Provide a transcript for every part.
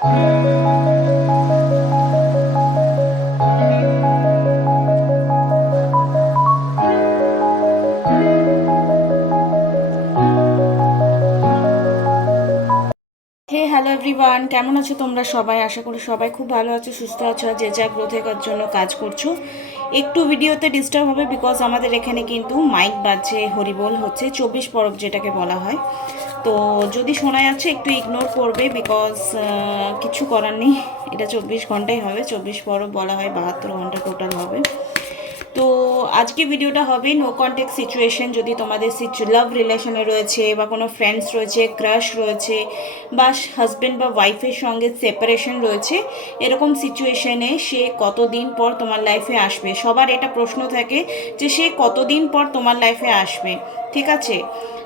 হে hello everyone, কেমন আছো তোমরা সবাই? আশা করি সবাই খুব ভালো আছো, সুস্থ আছো, আর যে যা গ্রোথের জন্য কাজ করছো। একটু ভিডিওতে ডিস্টার্ব হবে বিকজ আমাদের এখানে কিন্তু মাইক বাজছে, হরিবোল হচ্ছে, 24 পরব যেটাকে বলা হয়। তো যদি শোনা যাচ্ছে একটু ইগনোর করবে বিকজ কিছু করার নেই, এটা 24 ঘন্টাই হবে। 24 পরব বলা হয়, 72 ঘন্টা টোটাল হবে। তো আজকে ভিডিওটা হবে নো কন্ট্যাক্ট সিচুয়েশন। যদি তোমাদের লাভ রিলেশনে রয়েছে, বা কোনো ফ্রেন্ডস রয়েছে, ক্রাশ রয়েছে, বা হাজব্যান্ড বা ওয়াইফের সঙ্গে সেপারেশন রয়েছে, এরকম সিচুয়েশনে সে কতদিন পর তোমার লাইফে আসবে। সবার এটা প্রশ্ন থাকে যে সে কতদিন পর তোমার লাইফে আসবে, ঠিক আছে?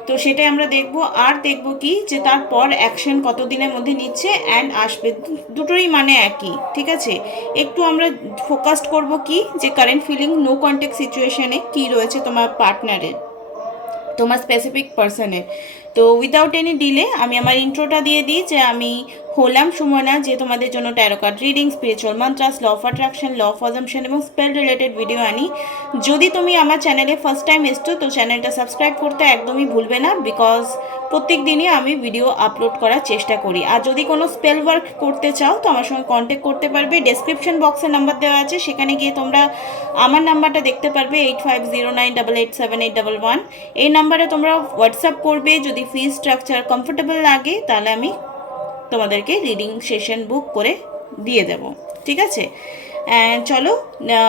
তো সেটাই আমরা দেখব। আর দেখব কি যে তারপর অ্যাকশন কতদিনের মধ্যে নিচ্ছে অ্যান্ড আসবে, দুটোই মানে একই, ঠিক আছে? একটু আমরা ফোকাসড করব কি যে কারেন্ট ফিলিং নো কন্ট্যাক্ট সিচুয়েশনে কী রয়েছে তোমার পার্টনারের, তোমার স্পেসিফিক পার্সনের। তো উইদাউট এনি ডিলে আমি আমার ইন্ট্রোটা দিয়ে দিই যে আমি হলাম সুমনা, যে তোমাদের জন্য tarot card reading, spiritual mantras, law of attraction, law of assumption এবং স্পেল রিলেটেড ভিডিও আনি। যদি তুমি আমার চ্যানেলে ফার্স্ট টাইম এসছো তো চ্যানেলটা সাবস্ক্রাইব করতে একদমই ভুলবে না, বিকজ প্রত্যেক দিনই আমি ভিডিও আপলোড করার চেষ্টা করি। আর যদি কোনো স্পেল ওয়ার্ক করতে চাও তো আমার সঙ্গে কন্ট্যাক্ট করতে পারবে। ডেসক্রিপশন বক্সে নাম্বার দেওয়া আছে, সেখানে গিয়ে তোমরা আমার নাম্বারটা দেখতে পারবে, 8509887811। এই নাম্বারে তোমরা হোয়াটসঅ্যাপ করবে। যদি ফি স্ট্রাকচার কমফোর্টেবল লাগে তাহলে আমি তোমাদেরকে রিডিং সেশন বুক করে দিয়ে দেব, ঠিক আছে? চলো,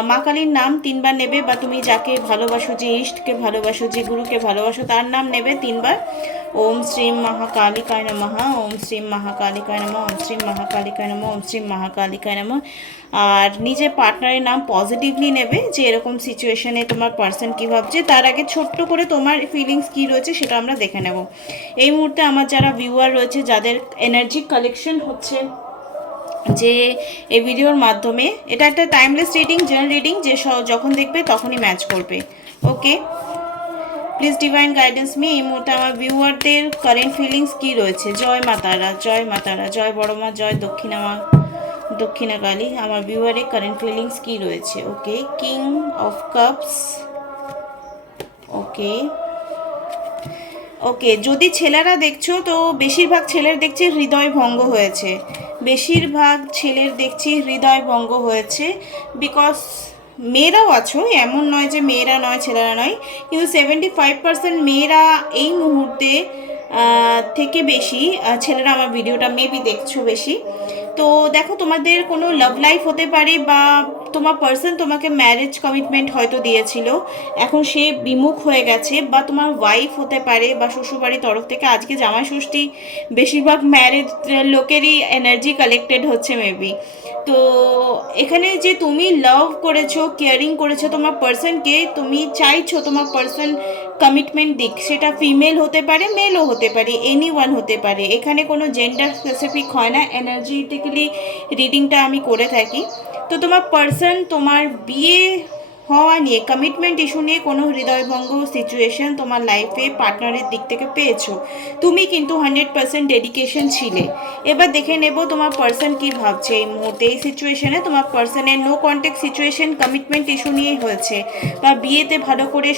মা কালীর নাম 3বার নেবে, বা তুমি যাকে ভালোবাসো, যে ইষ্টকে ভালোবাসো, যে গুরুকে ভালোবাসো, তার নাম নেবে 3বার। ওম শ্রীম মহাকালিকায় নমঃ, ওম শ্রীম মহাকালিকায় নমঃ, ওম শ্রীম মহাকালিকায় নমঃ, ওম শ্রীম মহাকালিকায় নমঃ। আর নিজের পার্টনারের নাম পজিটিভলি নেবে, যে এরকম সিচুয়েশনে তোমার পার্সন কী ভাবছে। তার আগে ছোট্ট করে তোমার ফিলিংস কী রয়েছে সেটা আমরা দেখে নেব। এই মুহূর্তে আমার যারা ভিউয়ার রয়েছে, যাদের এনার্জি কালেকশন হচ্ছে যে এই ভিডিওর মাধ্যমে, এটা একটা টাইমলেস রিডিং, জেনারেল রিডিং, যে যখন দেখবে তখনই ম্যাচ করবে। ওকে, প্লিজ ডিভাইন গাইডেন্স মি। এই মুহূর্তে আমার ভিউয়ারদের কারেন্ট ফিলিংস কী রয়েছে। জয় মাতারা, জয় মাতারা, জয় বড় মা, জয় দক্ষিণা মা, দক্ষিণা কালী। আমার ভিউয়ারের কারেন্ট ফিলিংস কী রয়েছে? ওকে, কিং অফ কাপস। ওকে ওকে, যদি ছেলেরা দেখছো তো বেশিরভাগ ছেলের দেখছি হৃদয় ভঙ্গ হয়েছে, বেশিরভাগ ছেলের দেখছি হৃদয় ভঙ্গ হয়েছে। বিকজ মেয়েরাও আছো, এমন নয় যে মেয়েরা নয়, ছেলেরা নয়, কিন্তু 75% মেয়েরা এই মুহূর্তে থেকে বেশি ছেলেরা আমার ভিডিওটা মেবি দেখছো বেশি। তো দেখো, তোমাদের কোনো লাভ লাইফ হতে পারে, বা তোমার পার্সন তোমাকে ম্যারেজ কমিটমেন্ট হয়তো দিয়েছিল, এখন সে বিমুখ হয়ে গেছে, বা তোমার ওয়াইফ হতে পারে, বা শ্বশুরবাড়ির তরফ থেকে। আজকে জামাই ষষ্ঠী, বেশিরভাগ ম্যারেজ লোকেরই এনার্জি কালেক্টেড হচ্ছে মেবি। তো এখানে যে তুমি লাভ করেছো, কেয়ারিং করেছো তোমার পার্সনকে, তুমি চাইছো তোমার পার্সন কমিটমেন্ট দিক, সেটা ফিমেল হতে পারে, মেলও হতে পারে, এনি ওয়ান হতে পারে। এখানে কোনো জেন্ডার স্পেসিফিক হয় না, এনার্জিটিক্যালি রিডিংটা আমি করে থাকি। তো তোমার পার্সন তোমার বিয়ে হওয়া নিয়ে, কমিটমেন্ট ইস্যু নিয়ে কোনো হৃদয়ভঙ্গ সিচুয়েশন তোমার লাইফে পার্টনারের দিক থেকে পেয়েছো। তুমি কিন্তু 100% ডেডিকেশন ছিলে। এবার দেখে নেব তোমার পার্সন কি ভাবছে এই মুহূর্তে। এই সিচুয়েশনে তোমার পার্সনের no contact situation commitment issue নিয়েই হয়েছে, বা বিয়েতে ভালো করে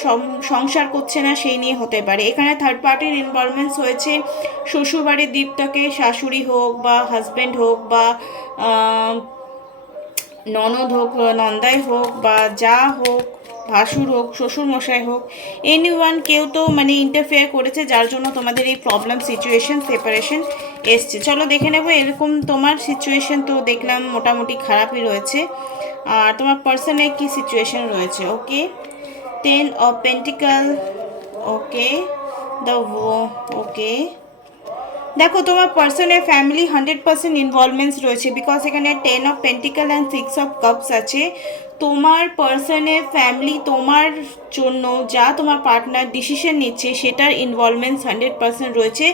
সংসার করছে না সেই নিয়ে হতে পারে। এখানে থার্ড পার্টির ইনভলভমেন্টস হয়েছে, শ্বশুরবাড়ির দিক থেকে, শাশুড়ি হোক বা হাজব্যান্ড হোক, বা ননদ হোক, নন্দাই হোক, বা যা হোক, ভাসুর হোক, শ্বশুরমশাই হোক, এনি ওয়ান, কেউ তো মানে ইন্টারফেয়ার করেছে, যার জন্য তোমাদের এই প্রবলেম সিচুয়েশন সেপারেশন এসছে। চলো দেখে নেবো। এরকম তোমার সিচুয়েশন তো দেখলাম মোটামুটি খারাপই রয়েছে। আর তোমার পার্সনের কি সিচুয়েশন রয়েছে? ওকে, 10 অফ পেন্টিকল। ওকে, দ্য ওকে, দেখো তোমার পার্সনের ফ্যামিলি 100% ইনভলভমেন্টস রয়েছে, বিকজ এখানে 10 of pentacle and 6 of cups আছে। তোমার পার্সনের ফ্যামিলি তোমার জন্য যা তোমার পার্টনার ডিসিশন নিচ্ছে সেটার ইনভলভমেন্টস 100% রয়েছে,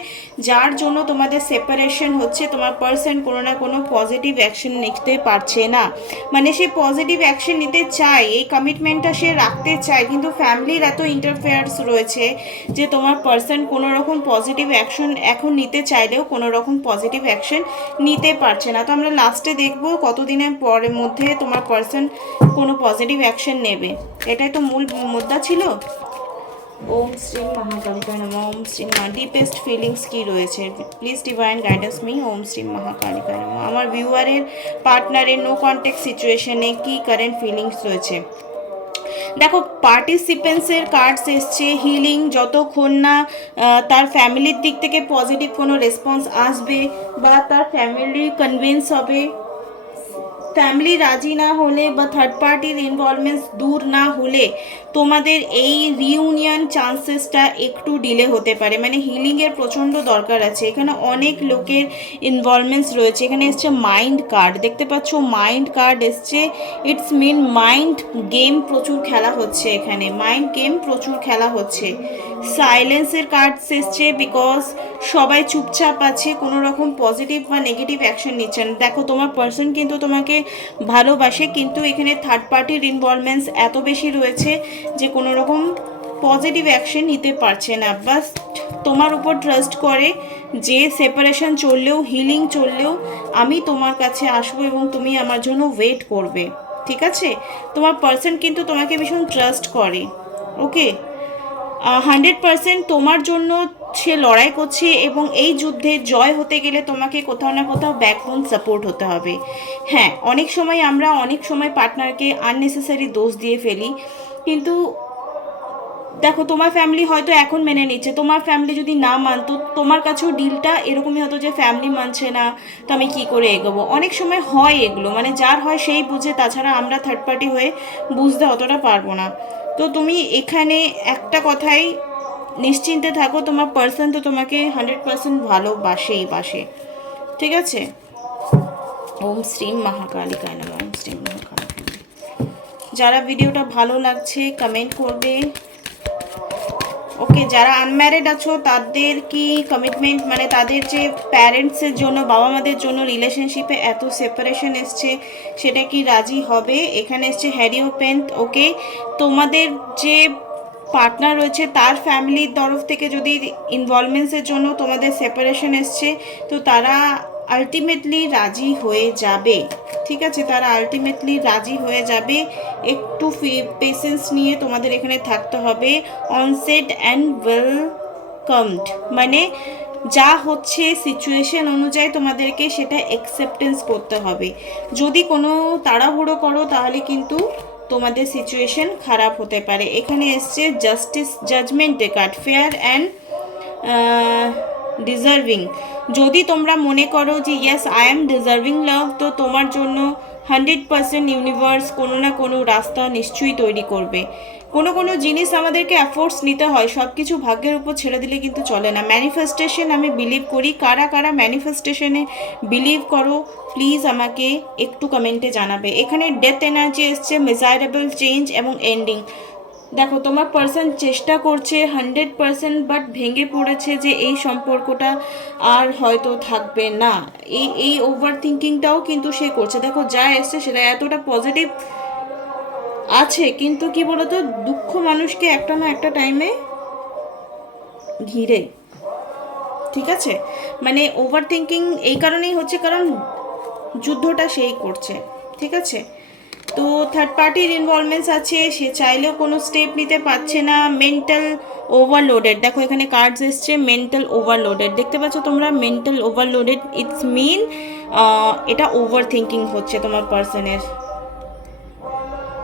যার জন্য তোমাদের সেপারেশন হচ্ছে। তোমার পার্সন কোনো না কোনো পজিটিভ অ্যাকশন নিতে পারছে না, মানে সে পজিটিভ অ্যাকশন নিতে চায়, এই কমিটমেন্টটা সে রাখতে চায়, কিন্তু ফ্যামিলির এত ইন্টারফেয়ার্স রয়েছে যে তোমার পার্সন কোনো রকম পজিটিভ অ্যাকশন এখন নিতে চাইলেও কোনো রকম পজিটিভ অ্যাকশন নিতে পারছে না। তো আমরা লাস্টে দেখব কতদিনের পরের মধ্যে তোমার পার্সন কোনো পজিটিভ অ্যাকশন নেবে। এটাই তো মূল মুদ্রা ছিল। ওম শ্রী মহাকালিকায় নমঃ। ওম শ্রী ডিপেস্ট ফিলিংস কি রয়েছে, প্লিজ ডিভাইন গাইডেন্স মি। ওম শ্রী মহাকালিকায় নমঃ। আমার ভিউয়ারের পার্টনারের নো কন্ট্যাক্ট সিচুয়েশনে কি কারেন্ট ফিলিংস রয়েছে। দেখো পার্টিসিপেন্টসের কার্ডস এসছে হিলিং, যতক্ষণ না তার ফ্যামিলির দিক থেকে পজিটিভ কোনো রেসপন্স আসবে বা তার ফ্যামিলি কনভিন্স হবে, ফ্যামিলি রাজি না হলে বা থার্ড পার্টির ইনভলভমেন্টস দূর না হলে তোমাদের এই রিউনিয়ন চান্সেসটা একটু ডিলে হতে পারে। মানে হিলিংয়ের প্রচণ্ড দরকার আছে, এখানে অনেক লোকের ইনভলভমেন্টস রয়েছে। এখানে এসছে মাইন্ড কার্ড, দেখতে পাচ্ছ মাইন্ড কার্ড এসছে। ইটস মিন মাইন্ড গেম প্রচুর খেলা হচ্ছে, এখানে মাইন্ড গেম প্রচুর খেলা হচ্ছে। সাইলেন্সের কার্ডস এসছে, বিকজ সবাই চুপচাপ আছে, কোনো রকম পজিটিভ বা নেগেটিভ অ্যাকশন নিচ্ছে না। দেখো তোমার পার্সন কিন্তু তোমাকে ভালোবাসে, কিন্তু এখানে থার্ড পার্টির ইনভলভমেন্টস এত বেশি রয়েছে যে কোনো রকম পজিটিভ অ্যাকশন নিতে পারছে না। বাস তোমার উপর ট্রাস্ট করে যে সেপারেশন চললেও হিলিং চললেও আমি তোমার কাছে আসবো এবং তুমি আমার জন্য ওয়েট করবে, ঠিক আছে। তোমার পার্সন কিন্তু তোমাকে ভীষণ ট্রাস্ট করে, ওকে। 100% তোমার জন্য সে লড়াই করছে এবং এই যুদ্ধে জয় হতে গেলে তোমাকে কোথাও না কোথাও ব্যাকবোন সাপোর্ট হতে হবে। হ্যাঁ, অনেক সময় আমরা পার্টনারকে আননেসেসারি দোষ দিয়ে ফেলি, কিন্তু দেখো তোমার ফ্যামিলি হয়তো এখন মেনে নিচ্ছে, তোমার ফ্যামিলি যদি না মানতো তোমার কাছেও ডিলটা এরকমই হতো যে ফ্যামিলি মানছে না তো আমি কী করে এগোবো। অনেক সময় হয় এগুলো, মানে যার হয় সেই বুঝে, তাছাড়া আমরা থার্ড পার্টি হয়ে বুঝতে অতটা পারবো না। তো তুমি এখানে একটা কথাই নিশ্চিন্তে থাকো, তোমার পার্সন তো তোমাকে 100% বাসে, ঠিক আছে। ওম শ্রীম মহাকালিকায় নমঃ। ওম শ্রীম মহাকালিকায়। যারা ভিডিওটা ভালো লাগছে কমেন্ট করবে, ওকে। যারা আনম্যারিড আছো তাদের কি কমিটমেন্ট, মানে তাদের যে প্যারেন্টসের জন্য বাবা মাদের জন্য রিলেশনশিপে এত সেপারেশন এসছে সেটা কি রাজি হবে। এখানে এসছে হ্যারিওপেন্ট, ওকে। তোমাদের যে পার্টনার রয়েছে তার ফ্যামিলির তরফ থেকে যদি ইনভলভমেন্টসের জন্য তোমাদের সেপারেশন এসছে তো তারা আলটিমেটলি রাজি হয়ে যাবে, ঠিক আছে। তারা আলটিমেটলি রাজি হয়ে যাবে, একটু পেশেন্স নিয়ে তোমাদের এখানে থাকতে হবে। অনসেট অ্যান্ড ওয়েলকামড, মানে যা হচ্ছে সিচুয়েশন অনুযায়ী তোমাদেরকে সেটা অ্যাকসেপ্টেন্স করতে হবে। যদি কোনো তাড়াহুড়ো করো তাহলে কিন্তু তোমাদের সিচুয়েশন খারাপ হতে পারে। এখানে এসছে জাস্টিস জাজমেন্টের কার্ড, ফেয়ার অ্যান্ড ডিজার্ভিং। যদি তোমরা মনে করো যে yes I am deserving love, তো তোমার জন্য 100% ইউনিভার্স কোনো না কোনো রাস্তা নিশ্চয়ই তৈরি করবে। কোনো জিনিস আমাদেরকে এফোর্টস নিতে হয়, সব কিছু ভাগ্যের উপর ছেড়ে দিলে কিন্তু চলে না। ম্যানিফেস্টেশন আমি বিলিভ করি, কারা কারা ম্যানিফেস্টেশনে বিলিভ করো প্লিজ আমাকে একটু কমেন্টে জানাবে। এখানে ডেথ এনার্জি এসছে, মেজারেবল চেঞ্জ এবং এন্ডিং। দেখো তোমার পার্সন চেষ্টা করছে 100%, বাট ভেঙে পড়েছে যে এই সম্পর্কটা আর হয়তো থাকবে না। এই ওভার থিঙ্কিংটাও কিন্তু সে করছে। দেখো যা এসছে সেটা এতটা পজিটিভ আছে, কিন্তু কি বলতো দুঃখ মানুষকে একটা না একটা টাইমে ঘিরে, ঠিক আছে। মানে ওভার থিঙ্কিং এই কারণেই হচ্ছে কারণ যুদ্ধটা সেই করছে, ঠিক আছে। তো থার্ড পার্টির ইনভলভমেন্টস আছে, সে চাইলেও কোনো স্টেপ নিতে পারছে না। মেন্টাল ওভারলোডেড, দেখো এখানে কার্ডস এসছে মেন্টাল ওভারলোডেড, দেখতে পাচ্ছ তোমরা মেন্টাল ওভারলোডেড। ইটস মিন এটা ওভার থিঙ্কিং হচ্ছে তোমার পার্সনের।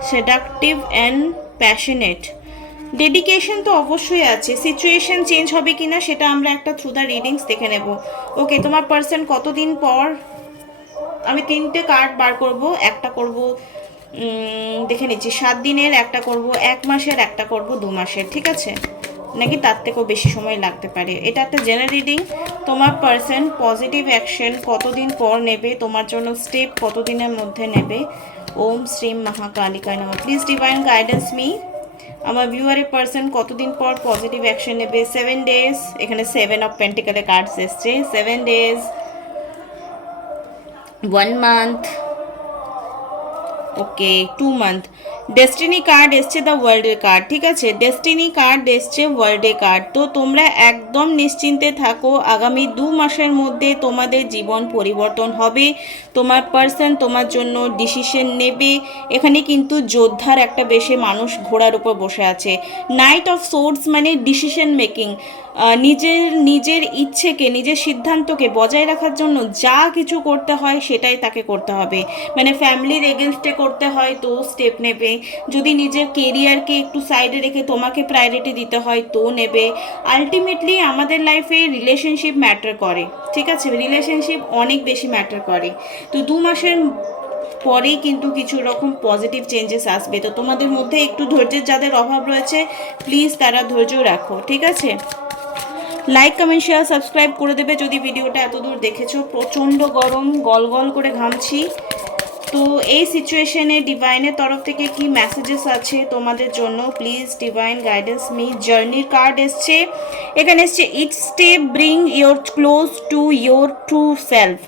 সেডাকটিভ অ্যান্ড প্যাশনেট, ডেডিকেশন তো অবশ্যই আছে। সিচুয়েশন চেঞ্জ হবে কি না সেটা আমরা একটা থ্রু দ্য রিডিংস দেখে নেব, ওকে। তোমার পার্সন কতদিন পর, আমি 3টে কার্ড বার করব, একটা করব দেখে নিচ্ছি 7 দিনের, একটা করব 1 মাসের, একটা করব 2 মাসের, ঠিক আছে। নাকি তার থেকেও বেশি সময় লাগতে পারে। এটা একটা জেনারেল রিডিং। তোমার পার্সন পজিটিভ অ্যাকশন কতদিন পর নেবে, তোমার জন্য স্টেপ কতদিনের মধ্যে নেবে। ওম শ্রীম মহাকালিকায় নমঃ। Please divine guidance me. আমার ভিউয়ারের পার্সন কতদিন পর পজিটিভ অ্যাকশন নেবে। 7 ডেজ, এখানে 7 অফ পেন্টিকলে কার্ডস এসছে। 7 ডেজ, 1 মান্থ, ওকে 2 মান্থ। ডেস্টিনি কার্ড এসছে, দ্য ওয়ার্ল্ডের কার্ড, ঠিক আছে। ডেস্টিনি কার্ড এসছে, ওয়ার্ল্ডের কার্ড। তো তোমরা একদম নিশ্চিন্তে থাকো, আগামী 2 মাসের মধ্যে তোমাদের জীবন পরিবর্তন হবে। তোমার পার্সন তোমার জন্য ডিসিশন নেবে। এখানে কিন্তু যোদ্ধার একটা বেশে মানুষ ঘোড়ার উপর বসে আছে। নাইট অফ সোর্ডস মানে ডিসিশন মেকিং, নিজের ইচ্ছেকে, নিজের সিদ্ধান্তকে বজায় রাখার জন্য যা কিছু করতে হয় সেটাই তাকে করতে হবে। মানে ফ্যামিলির এগেনস্টে করতে হয় তো স্টেপ নেবে, যদি নিজের কেরিয়ারকে একটু সাইডে রেখে তোমাকে প্রায়োরিটি দিতে হয় তো নেবে। আলটিমেটলি আমাদের লাইফে রিলেশনশিপ ম্যাটার করে, ঠিক আছে। রিলেশনশিপ অনেক বেশি ম্যাটার করে। তো 2 মাসের পরেই কিন্তু কিছু রকম পজিটিভ চেঞ্জেস আসবে। তো তোমাদের মধ্যে একটু ধৈর্যের যাদের অভাব রয়েছে, প্লিজ তারা ধৈর্য রাখো, ঠিক আছে। লাইক কমেন্ট শেয়ার সাবস্ক্রাইব করে দেবে যদি ভিডিওটা এত দূর দেখেছো। প্রচণ্ড গরম, গল গল করে ঘামছি। তো এই সিচুয়েশনে ডিভাইনের তরফ থেকে কি মেসেজেস আছে তোমাদের জন্য, প্লিজ ডিভাইন গাইডেন্স মি। জার্নির কার্ড এসছে, এখানে এসছে each step bring your close to your true self.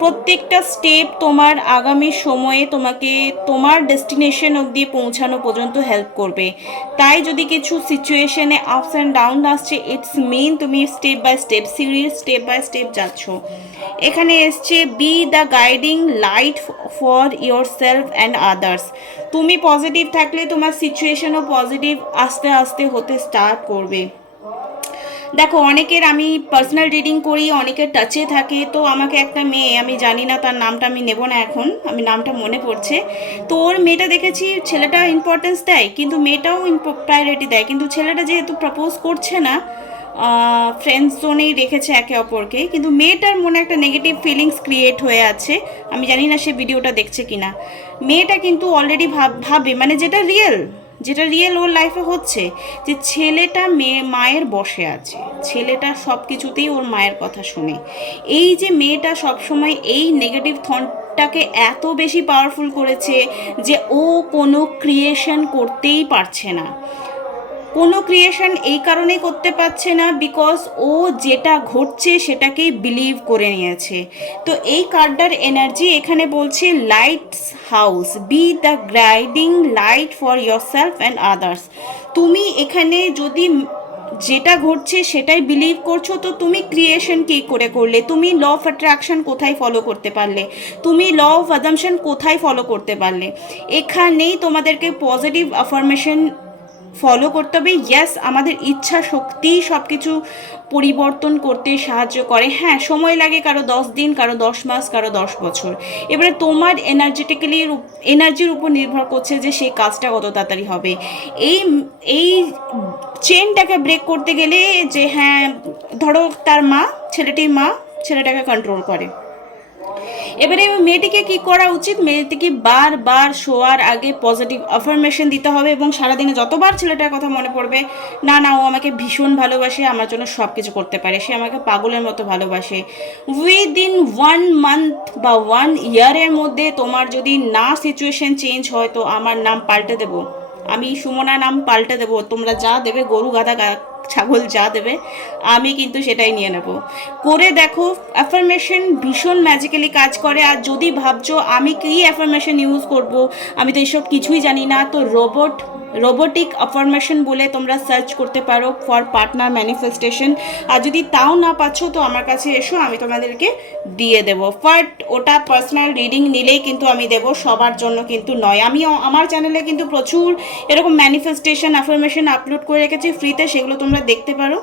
প্রত্যেকটা স্টেপ তোমার আগামী সময়ে তোমাকে তোমার ডেস্টিনেশন অবধি পৌঁছানো পর্যন্ত হেল্প করবে। তাই যদি কিছু সিচুয়েশনে আপস অ্যান্ড ডাউন আসছে, ইটস মিন তুমি step by step, series step by step যাচ্ছ। এখানে এসছে be the guiding light for your self and others. তুমি পজিটিভ থাকলে তোমার সিচুয়েশনও পজিটিভ আস্তে আস্তে হতে স্টার্ট করবে। দেখো, অনেকের আমি পার্সোনাল রিডিং করি, অনেকের টাচে থাকে। তো আমাকে একটা মেয়ে, আমি জানি না তার নামটা, আমি নেব না এখন, আমি নামটা মনে পড়ছে। তো ওর মেয়েটা দেখেছি, ছেলেটা ইম্পর্টেন্স দেয় কিন্তু মেয়েটাও প্রায়োরিটি দেয়, কিন্তু ছেলেটা যেহেতু প্রপোজ করছে না, ফ্রেন্ডস জোনেই রেখেছে একে অপরকে, কিন্তু মেয়েটার মনে একটা নেগেটিভ ফিলিংস ক্রিয়েট হয়ে আছে। আমি জানি না সে ভিডিওটা দেখছে কিনা। মেয়েটা কিন্তু অলরেডি ভাবে, মানে যেটা রিয়েল ওর লাইফে হচ্ছে, যে ছেলেটা মায়ের বসে আছে, ছেলেটা সব কিছুতেই ওর মায়ের কথা শুনে। এই যে মেয়েটা সবসময় এই নেগেটিভ থটটাকে এত বেশি পাওয়ারফুল করেছে যে ও কোনো ক্রিয়েশন করতেই পারছে না। কোনো ক্রিয়েশন এই কারণেই করতে পারছে না বিকজ ও যেটা ঘটছে সেটাকেই বিলিভ করে নিয়েছে। তো এই কার্ডটার এনার্জি এখানে বলছে lights house, B the guiding light for your self and others. তুমি এখানে যদি যেটা ঘটছে সেটাই বিলিভ করছো, তো তুমি ক্রিয়েশন কী করে করলে, তুমি ল অফ অ্যাট্রাকশন কোথায় ফলো করতে পারলে, তুমি ল অফ অ্যাজাম্পশন কোথায় ফলো করতে পারলে। এখানেই তোমাদেরকে পজিটিভ অ্যাফার্মেশন ফলো করতে হবে। ইয়েস, আমাদের ইচ্ছা শক্তি সব কিছু পরিবর্তন করতে সাহায্য করে। হ্যাঁ, সময় লাগে, কারো 10 দিন, কারো 10 মাস, কারো 10 বছর। এবারে তোমার এনার্জির উপর নির্ভর করছে যে সেই কাজটা কত তাড়াতাড়ি হবে। এই চেনটাকে ব্রেক করতে গেলে, যে হ্যাঁ ধরো তার মা, ছেলেটির মা ছেলেটাকে কন্ট্রোল করে, এবারে মেয়েটিকে কি করা উচিত, মেয়েটিকে বারবার শোয়ার আগে পজিটিভ অ্যাফার্মেশন দিতে হবে, এবং সারাদিনে যতবার ছেলেটার কথা মনে পড়বে, না ও আমাকে ভীষণ ভালোবাসে, আমার জন্য সব কিছু করতে পারে, সে আমাকে পাগলের মতো ভালোবাসে। উইদিন 1 মান্থ বা 1 ইয়ারের মধ্যে তোমার যদি না সিচুয়েশন চেঞ্জ হয়, তো আমার নাম পাল্টে দেবো, আমি সুমনা নাম পাল্টে দেবো। তোমরা যা দেবে, গরু গাধা ছাগল যা দেবে, আমি কিন্তু সেটাই নিয়ে নেব। করে দেখো, অ্যাফার্মেশন ভীষণ ম্যাজিক্যালি কাজ করে। আর যদি ভাবছো আমি কি অ্যাফার্মেশন ইউজ করব, আমি তো এইসব কিছুই জানি না, তো রোবোটিক অ্যাফার্মেশন বলে তোমরা সার্চ করতে পারো ফর পার্টনার ম্যানিফেস্টেশন। আর যদি তাও না পাচ্ছ, তো আমার কাছে এসো, আমি তোমাদেরকে দিয়ে দেবো। বাট ওটা পার্সোনাল রিডিং নিলেই কিন্তু আমি দেবো, সবার জন্য কিন্তু নয়। আমি আমার চ্যানেলে কিন্তু প্রচুর এরকম ম্যানিফেস্টেশন অ্যাফার্মেশন আপলোড করে রেখেছি ফ্রিতে, সেগুলো তোমরা দেখতে পারো।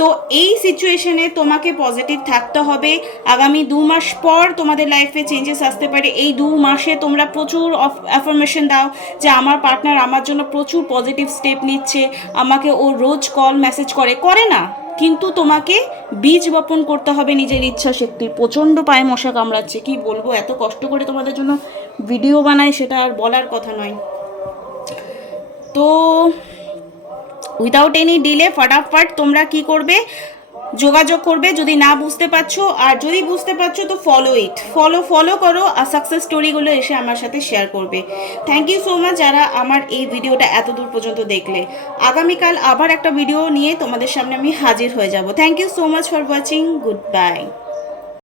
তো এই সিচুয়েশনে তোমাকে পজিটিভ থাকতে হবে। আগামী 2 মাস পর তোমাদের লাইফে চেঞ্জেস আসতে পারে। এই 2 মাসে তোমরা প্রচুর অ্যাফার্মেশন দাও যে আমার পার্টনার আমার জন্য প্রচুর পজিটিভ স্টেপ নিচ্ছে, আমাকে ও রোজ কল মেসেজ করে না, কিন্তু তোমাকে বীজ বপন করতে হবে নিজের ইচ্ছা শক্তির। প্রচণ্ড পায়ে মশা কামড়াচ্ছে, কি বলবো, এত কষ্ট করে তোমাদের জন্য ভিডিও বানাই, সেটা আর বলার কথা নয়। তো উইদাউট এনি ডিলে ফটাফট তোমরা কি করবে, যোগাযোগ করবে যদি না বুঝতে পারছো, আর যদি বুঝতে পারছো তো ফলো করো, আর সাকসেস স্টোরিগুলো এসে আমার সাথে শেয়ার করবে। থ্যাংক ইউ সো মাচ যারা আমার এই ভিডিওটা এত দূর পর্যন্ত দেখলে। আগামীকাল আবার একটা ভিডিও নিয়ে তোমাদের সামনে আমি হাজির হয়ে যাব। Thank you so much for watching, good by.